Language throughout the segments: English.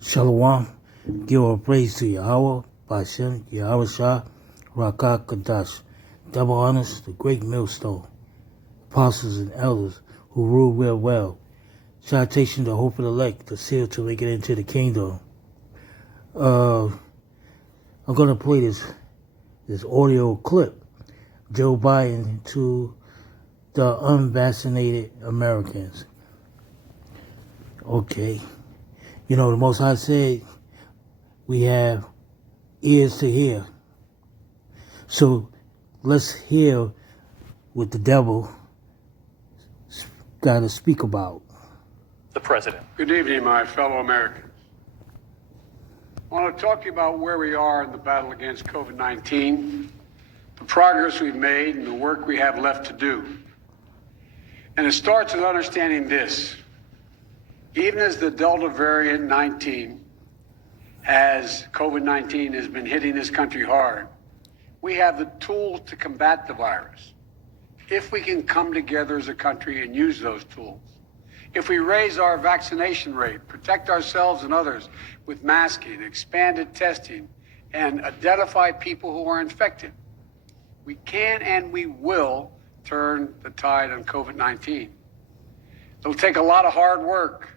Shalom, give all praise to Yahweh, Bashem, Yahweh Shah, Rakah Kadash. Double honors, the great millstone, apostles and elders who rule real well. Salutation, the hope of the elect, the seal to make it into the kingdom. I'm gonna play this audio clip. Joe Biden to the unvaccinated Americans. Okay. You know, the Most High said we have ears to hear. So let's hear what the devil got to speak about. The president. Good evening, my fellow Americans. I want to talk to you about where we are in the battle against COVID-19, the progress we've made, and the work we have left to do. And it starts with understanding this. Even as the Delta variant 19 COVID-19 has been hitting this country hard, we have the tools to combat the virus. If we can come together as a country and use those tools, if we raise our vaccination rate, protect ourselves and others with masking, expanded testing, and identify people who are infected, we can and we will turn the tide on COVID-19. It'll take a lot of hard work.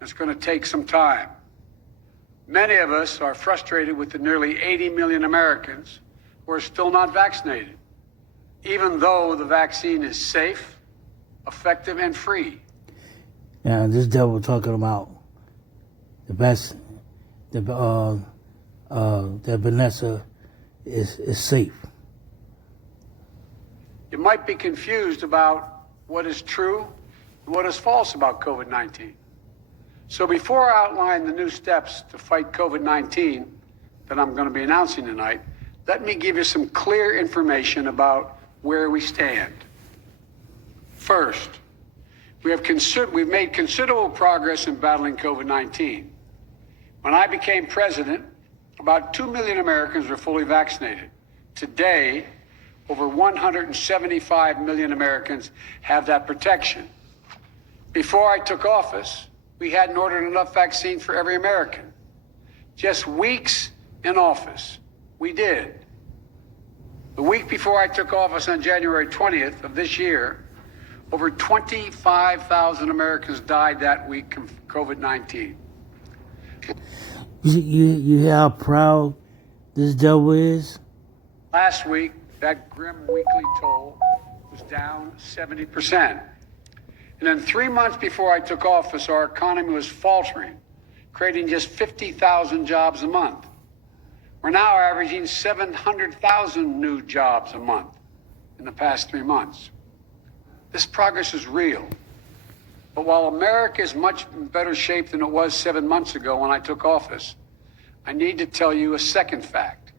It's going to take some time. Many of us are frustrated with the nearly 80 million Americans who are still not vaccinated, even though the vaccine is safe, effective, and free. Now, this devil talking about the best, that Vanessa is safe. You might be confused about what is true and what is false about COVID-19. So before I outline the new steps to fight COVID-19 that I'm going to be announcing tonight, let me give you some clear information about where we stand. First, we've made considerable progress in battling COVID-19. When I became president, about 2 million Americans were fully vaccinated. Today, over 175 million Americans have that protection. Before I took office, we hadn't ordered enough vaccine for every American. Just weeks in office, we did. The week before I took office on January 20th of this year, over 25,000 Americans died that week from COVID-19. You hear how proud this devil is? Last week, that grim weekly toll was down 70%. And then 3 months before I took office, our economy was faltering, creating just 50,000 jobs a month. We're now averaging 700,000 new jobs a month in the past 3 months. This progress is real. But while America is much in better shape than it was 7 months ago when I took office, I need to tell you a second fact.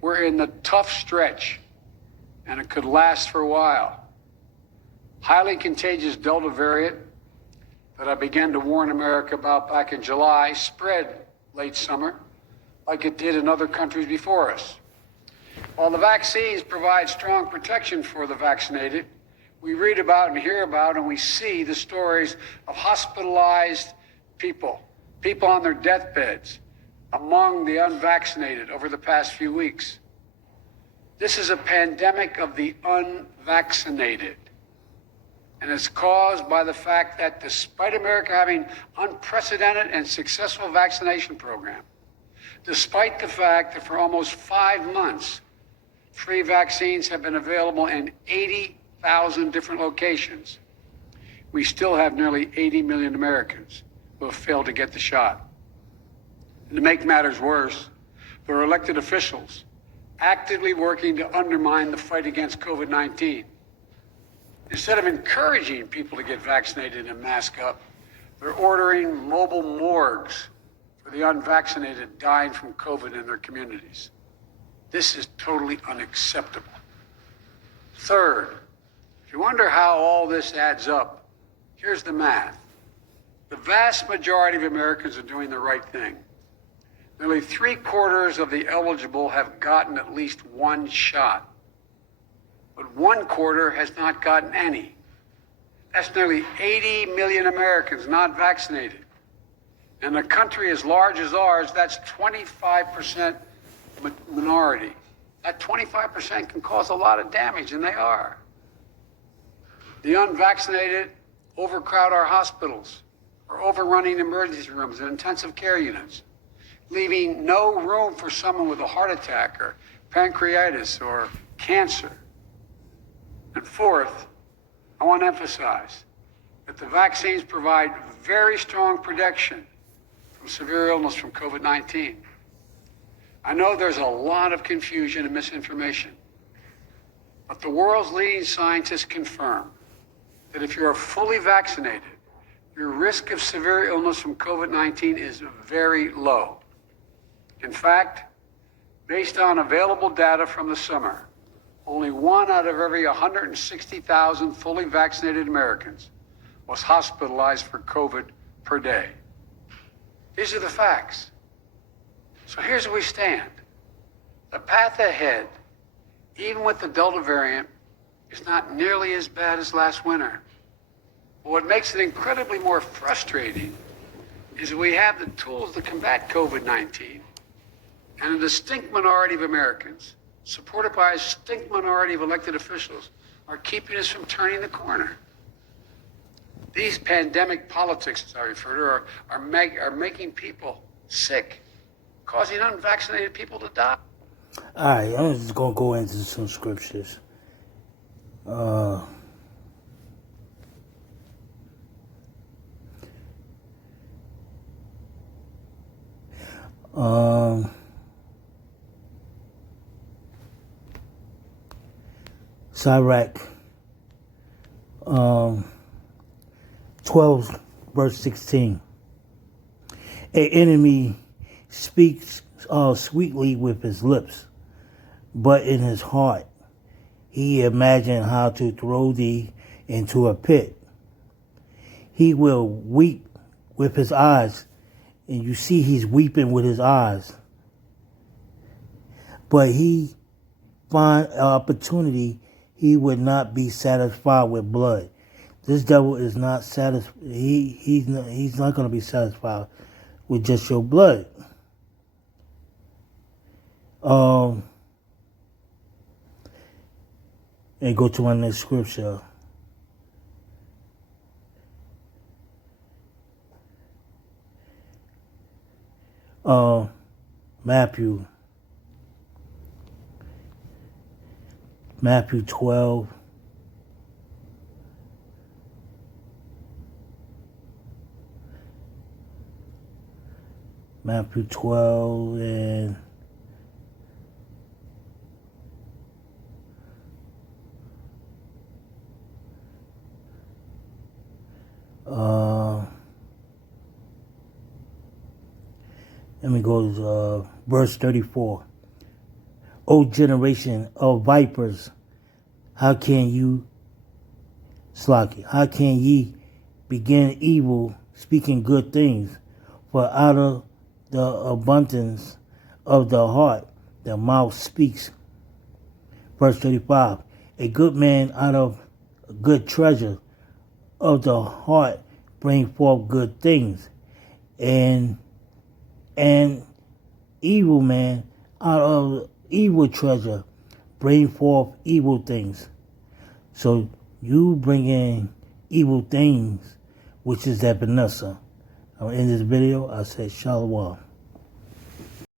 We're in the tough stretch, and it could last for a while. Highly contagious Delta variant that I began to warn America about back in July spread late summer like it did in other countries before us. While the vaccines provide strong protection for the vaccinated, we read about and hear about and we see the stories of hospitalized people on their deathbeds among the unvaccinated over the past few weeks. This is a pandemic of the unvaccinated. And it's caused by the fact that despite America having unprecedented and successful vaccination program, despite the fact that for almost 5 months, free vaccines have been available in 80,000 different locations, we still have nearly 80 million Americans who have failed to get the shot. And to make matters worse, there are elected officials actively working to undermine the fight against COVID-19. Instead of encouraging people to get vaccinated and mask up, they're ordering mobile morgues for the unvaccinated dying from COVID in their communities. This is totally unacceptable. Third, if you wonder how all this adds up, here's the math. The vast majority of Americans are doing the right thing. Nearly 3/4 of the eligible have gotten at least one shot. But 1/4 has not gotten any. That's nearly 80 million Americans not vaccinated. In a country as large as ours, that's 25% minority. That 25% can cause a lot of damage, and they are. The unvaccinated overcrowd our hospitals, or overrunning emergency rooms and intensive care units, leaving no room for someone with a heart attack or pancreatitis or cancer. And fourth, I want to emphasize that the vaccines provide very strong protection from severe illness from COVID-19. I know there's a lot of confusion and misinformation, but the world's leading scientists confirm that if you are fully vaccinated, your risk of severe illness from COVID-19 is very low. In fact, based on available data from the summer, only 1 out of every 160,000 fully vaccinated Americans was hospitalized for COVID per day. These are the facts. So here's where we stand. The path ahead, even with the Delta variant, is not nearly as bad as last winter. But what makes it incredibly more frustrating is that we have the tools to combat COVID-19, and a distinct minority of Americans, supported by a distinct minority of elected officials, are keeping us from turning the corner. These pandemic politics, as I refer to, are making people sick, causing unvaccinated people to die. All right, I'm just going to go into some scriptures. Sirach 12, verse 16. An enemy speaks sweetly with his lips, but in his heart he imagined how to throw thee into a pit. He will weep with his eyes, and you see he's weeping with his eyes. But he find an opportunity, he would not be satisfied with blood. This devil is not satisfied. He's not going to be satisfied with just your blood. And go to my next scripture. Matthew 12. Matthew 12 and let me go to verse 34. O generation of vipers, how can ye begin evil, speaking good things? For out of the abundance of the heart, the mouth speaks. Verse 35. A good man out of a good treasure of the heart bring forth good things, and an evil man out of evil treasure bring forth evil things. So you bring in evil things, which is that Vanessa. In this video, I said Shalom.